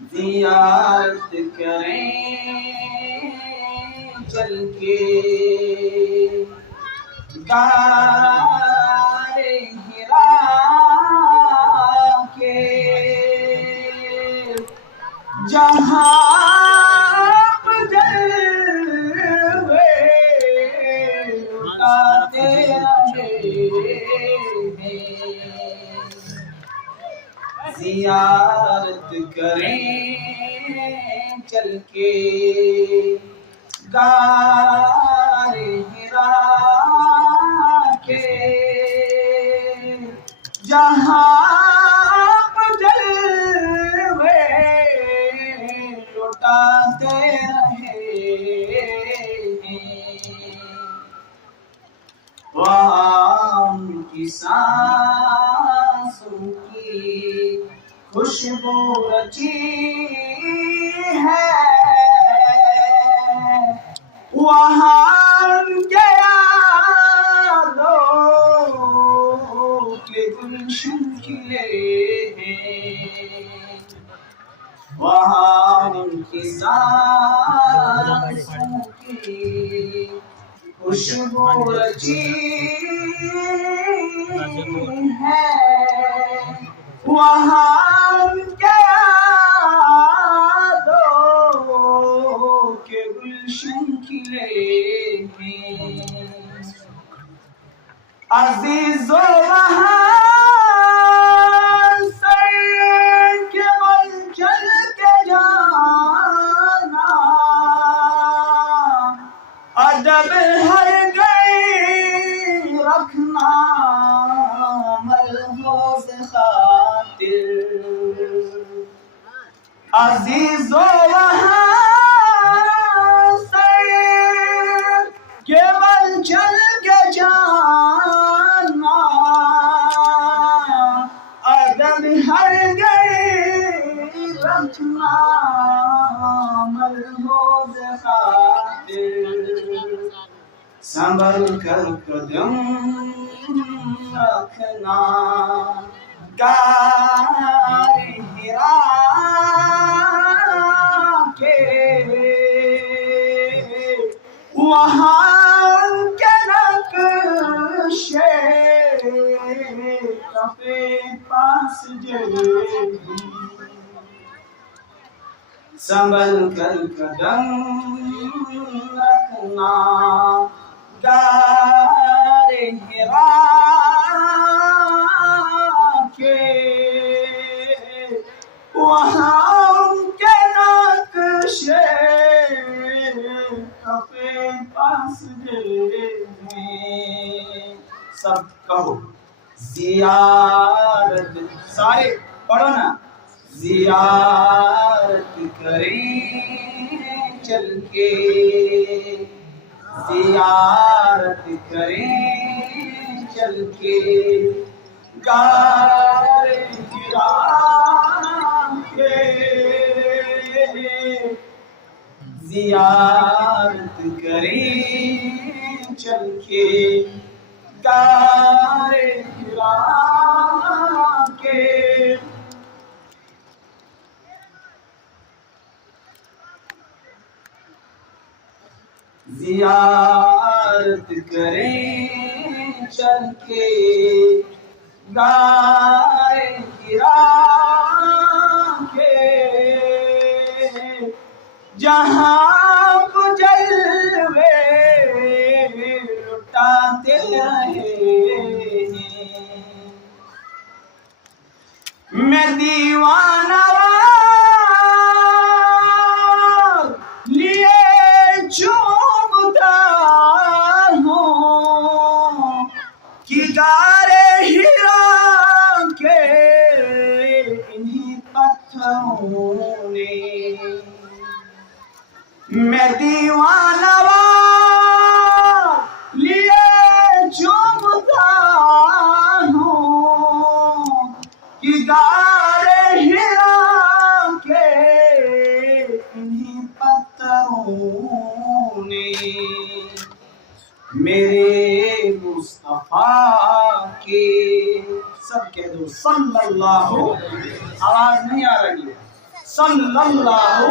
زیارت کریں چل کے غار حرا کے، جہاں جلوے اٹھاتے رہے ہیں۔ زیارت کریں چل کے غار حرا کے، جہاں جلوے لوٹاتے رہے ہیں۔ وہاں ان کی سانسوں کی خوشبو رچی ہے، وہاں ان کے یادوں کے گلشن کھلے ہیں، وہاں ان کی سانسوں کی خوشبو رچی ہے، وہاں ان کے یادوں کے گلشن کھلے ہیں۔ عزیز و وہاں سر کے بل چل کے جانا، ادب ہر گئی رکھنا ملحوظ خاطر، عزیز و وہاں سر کے بل چل کے جانا، ادب ہر گئی رکھنا ملحوظ خاطر، سنبھل کر قدم رکھنا غار حرا کے، وہاں ان کے نقشے کفے پاس جگہ، سنبھل کر قدم رکھنا غار حرا کے، وہاں ان کے نقشے کفے پاس ہیں۔ سب کہو زیارت، سارے پڑھو نا، زیارت کریں چل کے، زیارت کریں چل کے غار حرا کے، زیارت کریں چل کے غار حرا کے، زیارت کریں چل کے غار حرا کے، جہاں جلوے لٹاتے رہے ہیں۔ میں دیوانہ لیے چومتا ہوں کہ غار حرا کے انہی پتھروں نے، میں دیوانہ لیے چومتا ہوں کہ غار حرا کے انہی پتھروں نے، میرے مصطفیٰ کے، سب کہہ دو صلی اللہ، آواز نہیں آ رہی ہے، صلی اللہ